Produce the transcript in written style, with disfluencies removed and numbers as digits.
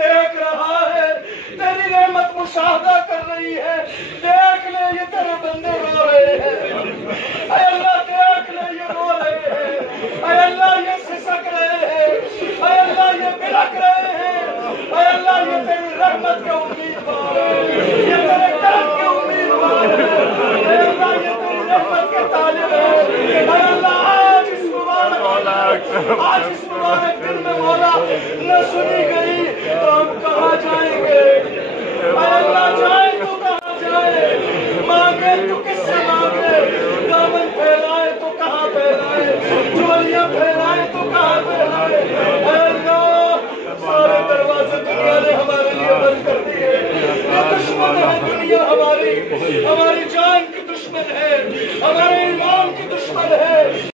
دیکھ رہا ہے، تیری نعمت مشاہدہ کر رہی ہے، دیکھ لے یہ تیرے بندے رو رہے ہیں، اے اللہ دیکھ لے یہ رو رہے ہیں، اے اللہ یہ سسک رہے ہیں، اے اللہ یہ بلک رہے ہیں، اے اللہ یہ تیری رحمت کے امیدوار ہیں، یہ تیرے کرم کے امیدوار ہیں، اے اللہ یہ تیری رحمت کے طالب ہیں، اے اللہ آج اس مبارک دن میں مولا نہ سنی گئی تو ہم کہاں جائیں گے؟ اے اللہ جائیں تو کہاں جائیں؟ مانگے تو کس سے مانگے؟ دامن پھیلائے تو کہاں پھیلائے؟ چولیاں پھیلائے تو کہاں پھیلائے؟ اے اللہ سارے دروازے دنیا نے ہمارے لیے بند کر دیے، یہ دشمن ہے دنیا ہماری جان کی دشمن ہے، ہمارے ایمان کی دشمن ہے،